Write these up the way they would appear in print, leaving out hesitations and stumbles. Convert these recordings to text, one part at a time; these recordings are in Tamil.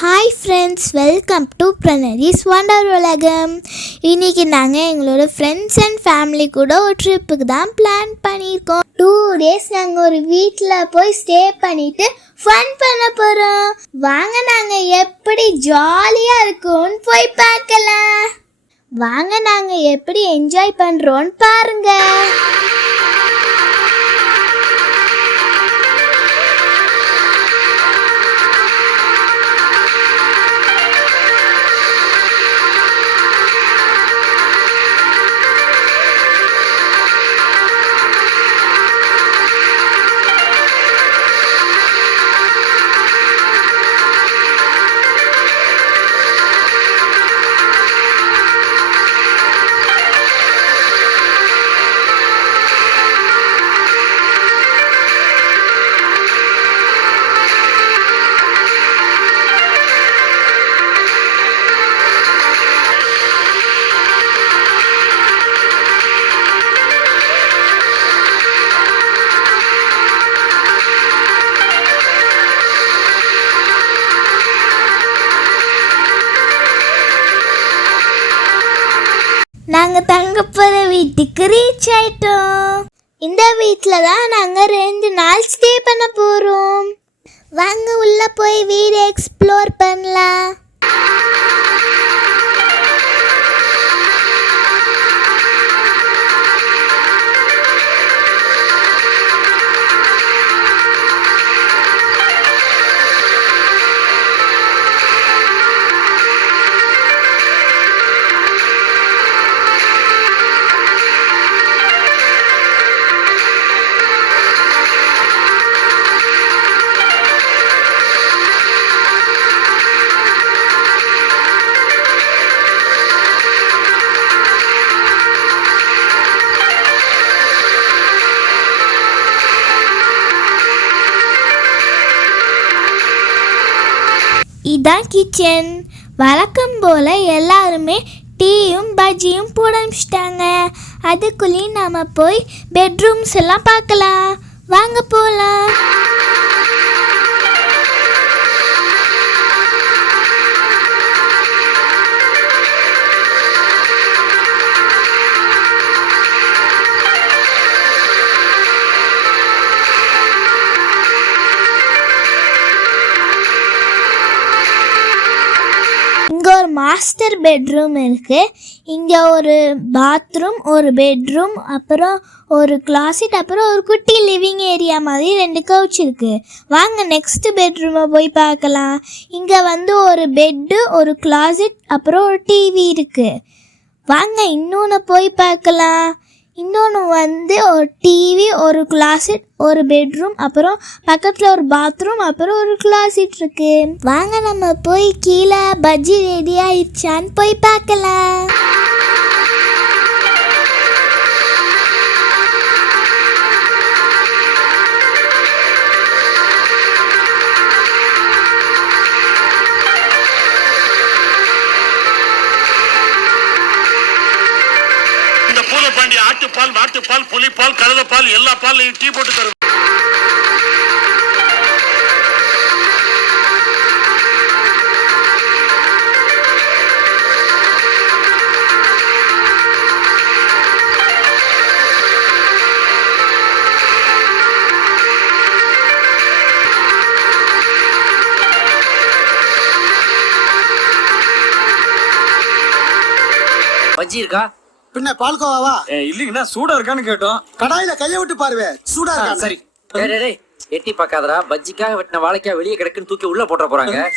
ஹாய் ஃப்ரெண்ட்ஸ், வெல்கம் டு பிரணரிஸ் வண்டர் உலகம். இன்றைக்கி நாங்கள் எங்களோட ஃப்ரெண்ட்ஸ் அண்ட் ஃபேமிலி கூட ஒரு ட்ரிப்புக்கு தான் பிளான் பண்ணியிருக்கோம். 2 days நாங்கள் ஒரு வீட்டில் போய் ஸ்டே பண்ணிவிட்டு ஃபன் பண்ண போகிறோம். வாங்க நாங்கள் எப்படி ஜாலியாக இருக்கோன்னு போய் பார்க்கலாம். வாங்க நாங்கள் எப்படி என்ஜாய் பண்ணுறோன்னு பாருங்கள். நாங்கள் தங்க போகிற வீட்டுக்கு ரீச் ஆயிட்டோம். இந்த வீட்டில் தான் நாங்கள் 2 நாள் ஸ்டே பண்ண போகிறோம். வாங்க உள்ளே போய் வீடு எக்ஸ்ப்ளோர் பண்ணலாம். இதான் கிச்சன். வழக்கம் போல் எல்லாருமே டீயும் பஜ்ஜியும் போட ஆரம்பிச்சிட்டாங்க. அதுக்குள்ளேயும் நம்ம போய் பெட்ரூம்ஸ் எல்லாம் பார்க்கலாம். வாங்க போகலாம். இங்கே ஒரு மாஸ்டர் பெட்ரூம் இருக்குது. இங்கே ஒரு பாத்ரூம், ஒரு பெட்ரூம், அப்புறம் ஒரு கிளாசெட், அப்புறம் ஒரு குட்டி லிவிங் ஏரியா மாதிரி 2 கவுச் இருக்குது. வாங்க நெக்ஸ்ட் பெட்ரூமை போய் பார்க்கலாம். இங்கே ஒரு பெட்டு, ஒரு கிளாசெட், அப்புறம் ஒரு டிவி இருக்குது. வாங்க இன்னொன்று போய் பார்க்கலாம். இன்னொன்று ஒரு டிவி, ஒரு கிளாசெட், ஒரு பெட்ரூம், அப்புறம் பக்கத்தில் ஒரு பாத்ரூம், அப்புறம் ஒரு கிளாசெட் இருக்கு. வாங்க நம்ம போய் கீழே பஜ்ஜி ரெடி ஆயிடுச்சான்னு போய் பார்க்கலாம். பாண்டி ஆட்டுப்பால், மாட்டுப்பால், புலிப்பால், கழுதப்பால் எல்லா பால்லையும் டீ போட்டு தரும். பஜ்ஜி இருக்கா? பின்ன பால்கோவாவா? இல்லீங்கண்ணா, சூடா இருக்கான்னு கேட்டோம். கடாயில கைய விட்டு பாருவே, சூடா இருக்கா? சரி. டேய் எட்டி பார்க்காதடா. பஜ்ஜிக்காக வெட்டின வாழைக்காய் வெளியே கிடக்குன்னு தூக்கி உள்ள போட்டுற போறாங்க.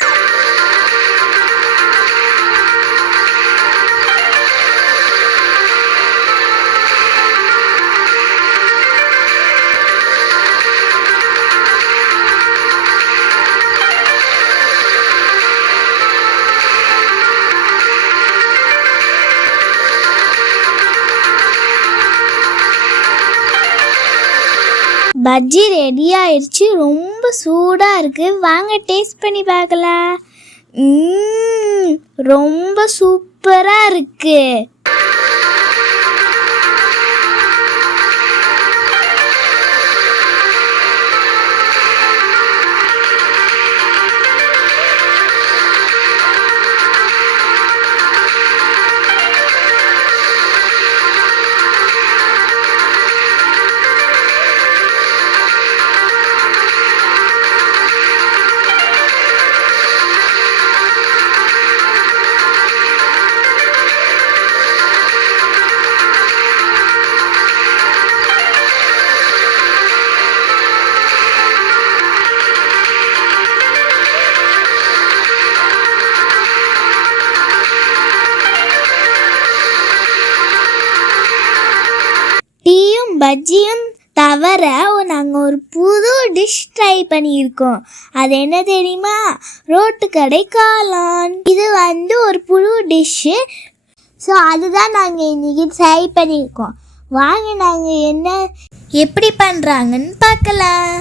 பஜ்ஜி ரெடி ஆயிடுச்சு. ரொம்ப சூடாக இருக்குது. வாங்க டேஸ்ட் பண்ணி பார்க்கலாம். ரொம்ப சூப்பராக இருக்குது. பஜ்ஜியும் தவிர நாங்கள் ஒரு புது டிஷ் ட்ரை பண்ணியிருக்கோம். அது என்ன தெரியுமா? ரோட்டு கடை காளான். இது ஒரு புது டிஷ்ஷு. ஸோ அதுதான் நாங்கள் இன்றைக்கி ட்ரை பண்ணியிருக்கோம். வாங்க நாங்கள் எப்படி பண்ணுறாங்கன்னு பார்க்கலாம்.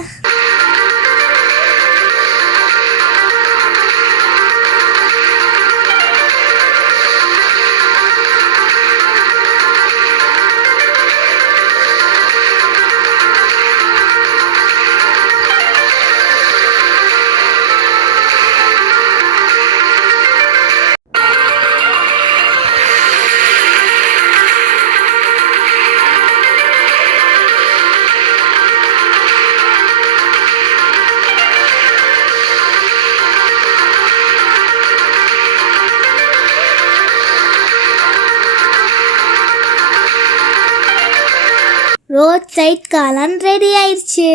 ரோட் சைட் காளான் ரெடி ஆயிடுச்சு.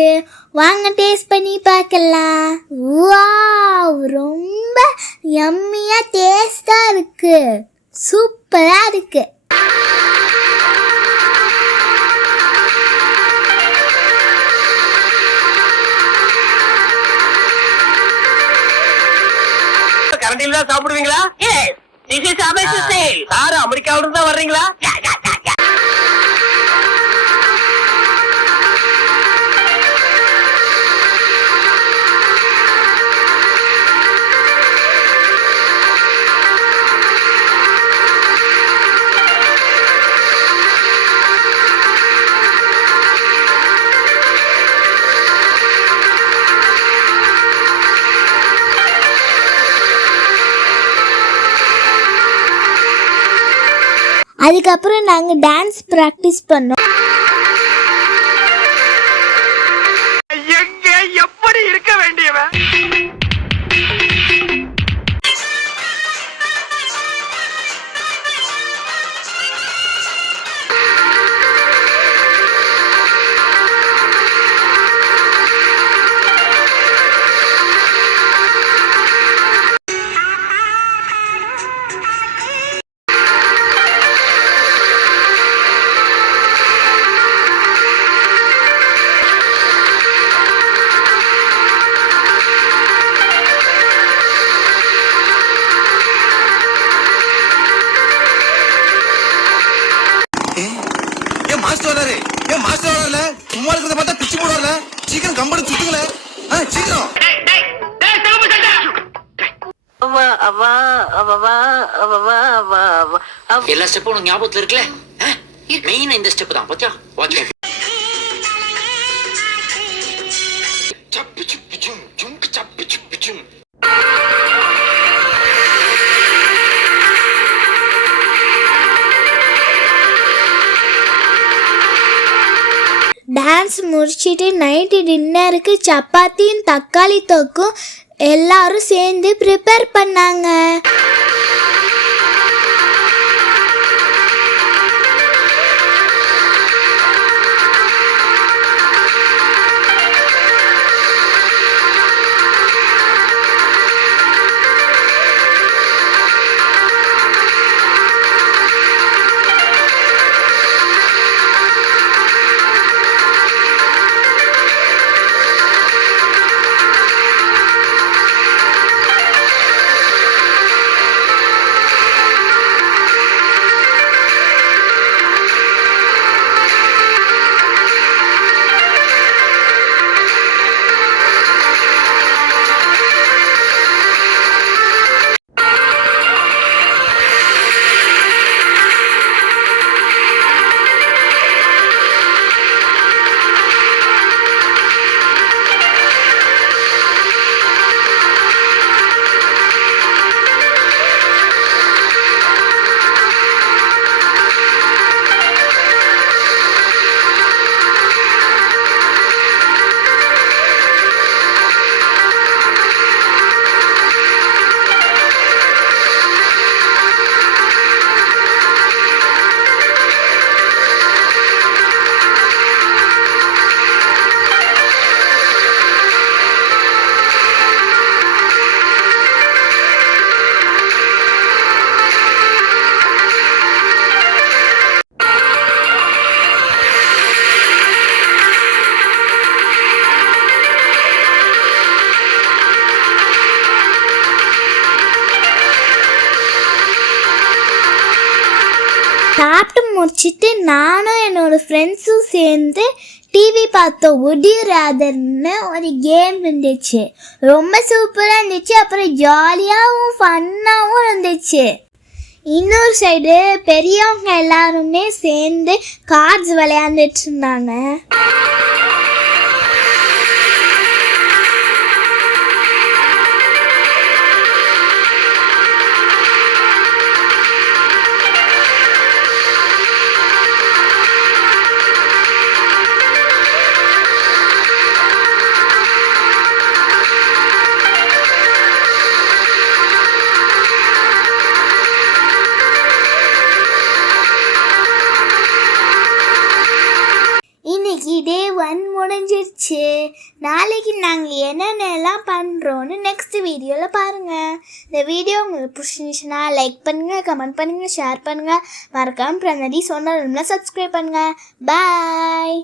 வாங்க டேஸ்ட் பண்ணி பார்க்கலாம். வாவ், ரொம்ப யம்மியாக டேஸ்டாக இருக்கு. சூப்பராக இருக்கு. கரண்டில தான் சாப்பிடுவீங்களா? சார் அமெரிக்காவில இருந்து தான் வர்றீங்களா? அதுக்கப்புறம் நாங்கள் டான்ஸ் ப்ராக்டிஸ் பண்ணோம். எங்க எப்படி இருக்க வேண்டியவன்? மாஸ்டர் வராரு. மாஸ்டர் வரல, சும்மா இருக்கிறத பார்த்தா பிச்சு போடுறல. சீக்கிரம் கம்பெனி சுத்துங்களே. சீக்கிரம். எல்லா ஸ்டெப்பும் உனக்கு ஞாபகத்துல இருக்குல்ல? மெயின் இந்த ஸ்டெப் தான். பாத்தியா? வாட்ச். சப்பு சுப்பு சும் சும் சப்பு சுப்பு சும். டான்ஸ் முடிச்சுட்டு நைட்டு டின்னருக்கு சப்பாத்தியும் தக்காளி தொக்கும் எல்லாரும் சேர்ந்து ப்ரிப்பேர் பண்ணாங்க. சாப்பிட்டு முடிச்சுட்டு நானும் என்னோடய ஃப்ரெண்ட்ஸும் சேர்ந்து டிவி பார்த்தோம். வுட் யூ ராதர்னு ஒரு கேம் இருந்துச்சு. ரொம்ப சூப்பராக இருந்துச்சு. அப்புறம் ஜாலியாகவும் ஃபன்னாகவும் இருந்துச்சு. இன்னொரு சைடு பெரியவங்க எல்லாருமே சேர்ந்து கார்ட்ஸ் விளையாண்டுட்டு இருந்தாங்க. இன்னைக்கு டே 1 முடிஞ்சிருச்சு. நாளைக்கு நாங்கள் என்னென்னலாம் பண்ணுறோன்னு நெக்ஸ்ட் வீடியோவில் பாருங்கள். இந்த வீடியோ உங்களுக்கு பிடிச்சிருந்துச்சுன்னா லைக் பண்ணுங்கள், கமெண்ட் பண்ணுங்கள், ஷேர் பண்ணுங்கள். மறக்காமல் பிரணதி சொன்னாலும் சப்ஸ்கிரைப் பண்ணுங்கள். பாய்.